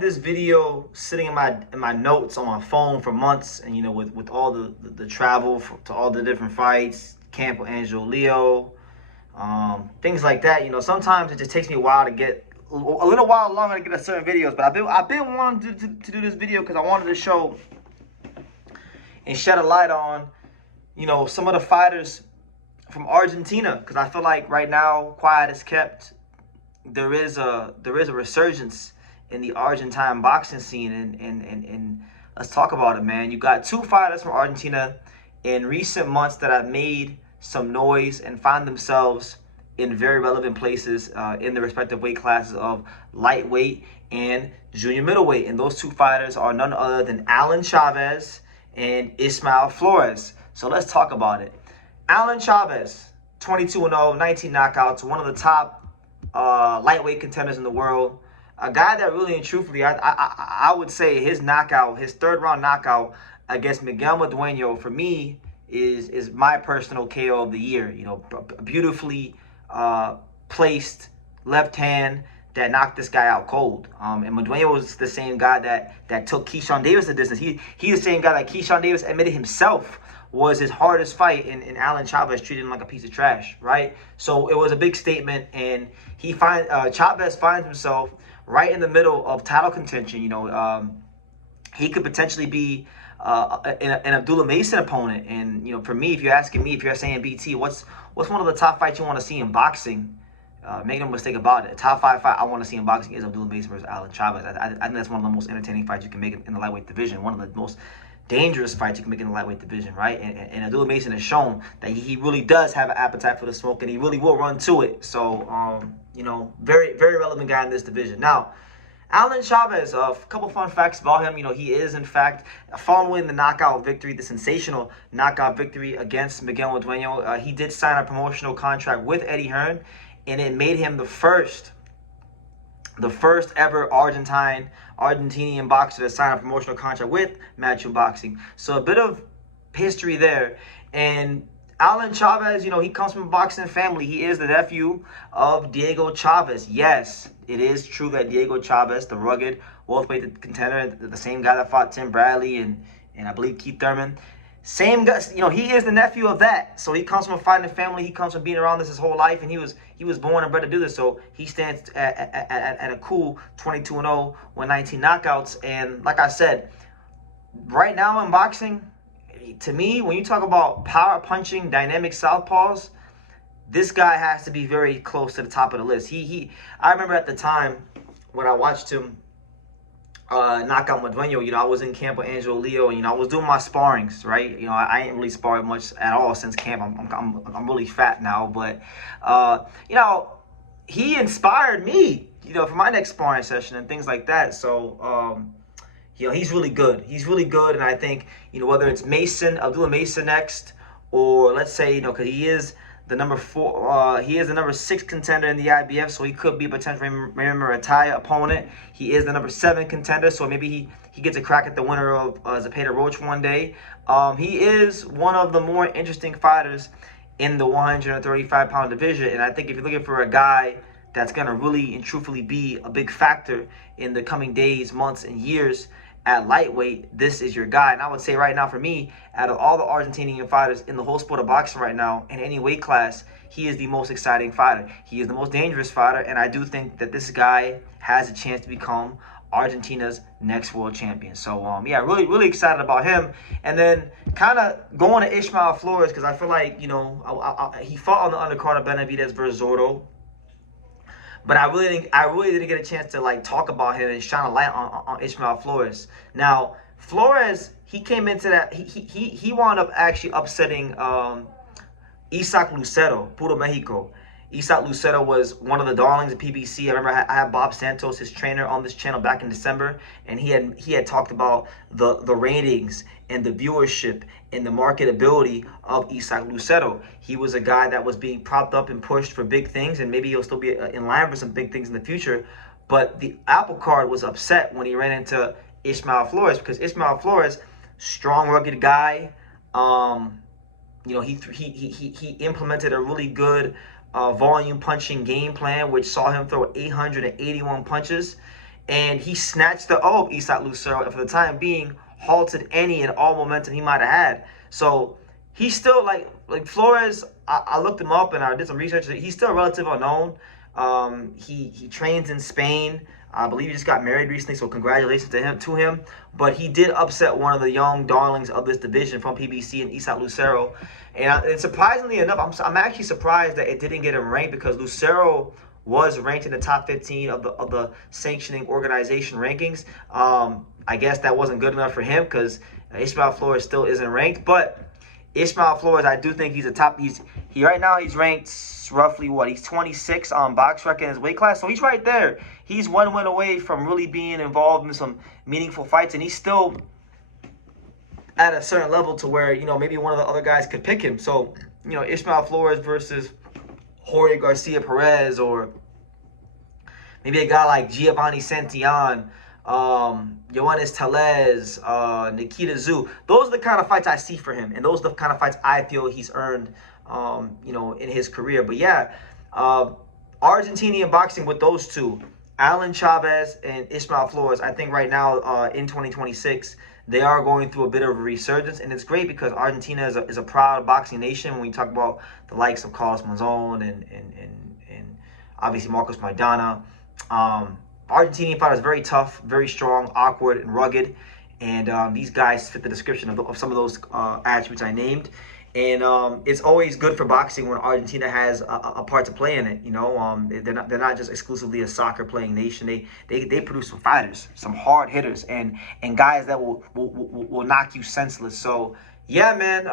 had this video sitting in my notes on my phone for months, and with all the travel to all the different fights, Camp with Angelo Leo, things like that. Sometimes it just takes me a while to get a little while longer to get to certain videos. But I've been wanting to do this video because I wanted to show and shed a light on some of the fighters from Argentina, because I feel like right now, quiet is kept. There is a resurgence in the Argentine boxing scene, and let's talk about it, man. You got two fighters from Argentina in recent months that have made some noise and find themselves in very relevant places in the respective weight classes of lightweight and junior middleweight. And those two fighters are none other than Alan Chaves and Ismael Flores. So let's talk about it. Alan Chaves, 22-0, 19 knockouts, one of the top lightweight contenders in the world. A guy that really and truthfully, I would say his knockout, his third round knockout against Miguel Madueño, for me, is my personal KO of the year. Beautifully placed left hand that knocked this guy out cold. And Madueño was the same guy that took Keyshawn Davis the distance. He's the same guy that Keyshawn Davis admitted himself was his hardest fight, and Alan Chaves treated him like a piece of trash, right? So it was a big statement, and Chaves finds himself right in the middle of title contention. He could potentially be an Abdullah Mason opponent, and for me, if you're asking me, if you're saying BT, what's one of the top fights you want to see in boxing? Make no mistake about it. A top 5 fight I want to see in boxing is Abdullah Mason versus Alan Chaves. I think that's one of the most entertaining fights you can make in the lightweight division. One of the most dangerous fights you can make in the lightweight division, right? And Abdullah Mason has shown that he really does have an appetite for the smoke, and he really will run to it. So, very, very relevant guy in this division. Now, Alan Chaves, a couple fun facts about him. He is, in fact, following the knockout victory, the sensational knockout victory against Miguel Madueño, he did sign a promotional contract with Eddie Hearn, and it made him the first ever Argentinian boxer to sign a promotional contract with Matchroom Boxing. So a bit of history there. And Alan Chaves, he comes from a boxing family. He is the nephew of Diego Chaves. Yes, it is true that Diego Chaves, the rugged welterweight contender, the same guy that fought Tim Bradley and I believe Keith Thurman, same guy, he is the nephew of that. So he comes from a fighting family. He comes from being around this his whole life, and he was born and bred to do this. So he stands at a cool 22-0 with 19 knockouts. And like I said, right now in boxing, to me, when you talk about power punching, dynamic southpaws, this guy has to be very close to the top of the list. I remember at the time when I watched him knock out Madueño, I was in camp with Angelo Leo, and I was doing my sparrings, right? I ain't really sparred much at all since camp. I'm really fat now, but he inspired me, for my next sparring session and things like that. So he's really good. He's really good, and I think whether it's Abdullah Mason next, or let's say because he is the number 4, he is the number 6 contender in the IBF, so he could be a potential Raymond Murataya opponent. He is the number 7 contender, so maybe he gets a crack at the winner of Zepeda Roach one day. He is one of the more interesting fighters in the 135-pound division, and I think if you're looking for a guy that's going to really and truthfully be a big factor in the coming days, months, and years at lightweight, this is your guy. And I would say right now, for me, out of all the Argentinian fighters in the whole sport of boxing right now, in any weight class, he is the most exciting fighter. He is the most dangerous fighter, and I do think that this guy has a chance to become Argentina's next world champion. So, yeah, really, really excited about him. And then kind of going to Ismael Flores, because I feel like, he fought on the undercard of Benavidez versus Zordo. But I really didn't get a chance to talk about him and shine a light on Ismael Flores. Now, Flores, he came into that, he wound up actually upsetting Isaac Lucero, Puro Mexico. Isaac Lucero was one of the darlings of PBC. I remember I had Bob Santos, his trainer, on this channel back in December, and he had talked about the ratings and the viewership and the marketability of Isaac Lucero. He was a guy that was being propped up and pushed for big things, and maybe he'll still be in line for some big things in the future. But the apple cart was upset when he ran into Ismael Flores, because Ismael Flores, strong, rugged guy. He implemented a really good volume punching game plan, which saw him throw 881 punches. and he snatched the O of Isaac Lucero, and for the time being, halted any and all momentum he might have had. So he's still like Flores. I looked him up and I did some research. He's still relatively unknown. He trains in Spain. I believe he just got married recently, so congratulations to him. But he did upset one of the young darlings of this division from PBC and Isaac Lucero. And surprisingly enough, I'm actually surprised that it didn't get him ranked, because Lucero was ranked in the top 15 of the sanctioning organization rankings. I guess that wasn't good enough for him, because Ismael Flores still isn't ranked. But Ismael Flores, I do think he's a top. He right now he's ranked roughly what? He's 26 on BoxRec in his weight class, so he's right there. He's one win away from really being involved in some meaningful fights, and he's still at a certain level to where, you know, maybe one of the other guys could pick him. So, you know, Ismael Flores versus Jorge Garcia Perez, or maybe a guy like Giovanni Santillan, Yoenis Tellez, Nikita Tszyu. Those are the kind of fights I see for him, and those are the kind of fights I feel he's earned, you know, in his career. But yeah, Argentinian boxing with those two, Alan Chaves and Ismael Flores, I think right now in 2026, they are going through a bit of a resurgence, and it's great because Argentina is a proud boxing nation. When we talk about the likes of Carlos Monzon and obviously Marcos Maidana, Argentinian fighters very tough, very strong, awkward, and rugged, and these guys fit the description of some of those attributes I named. And it's always good for boxing when Argentina has a part to play in it. You know, they're not just exclusively a soccer playing nation. They produce some fighters, some hard hitters, and guys that will knock you senseless. So yeah, man,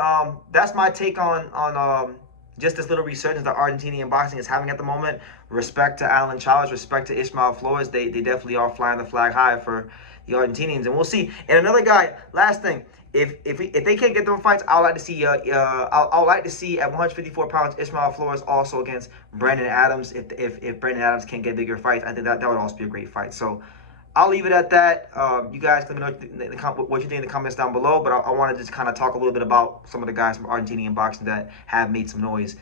that's my take on just this little resurgence that Argentinian boxing is having at the moment. Respect to Alan Chaves, respect to Ismael Flores. They definitely are flying the flag high for the Argentinians, and we'll see. And another guy, last thing. If they can't get them fights, I would like to see I would like to see at 154 pounds Ismael Flores also against Brandon Adams. If Brandon Adams can't get bigger fights, I think that would also be a great fight. So I'll leave it at that. You guys let me know what you think in the comments down below. But I want to just kind of talk a little bit about some of the guys from Argentinian boxing that have made some noise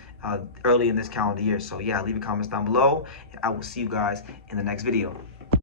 early in this calendar year. So yeah, leave your comments down below, and I will see you guys in the next video.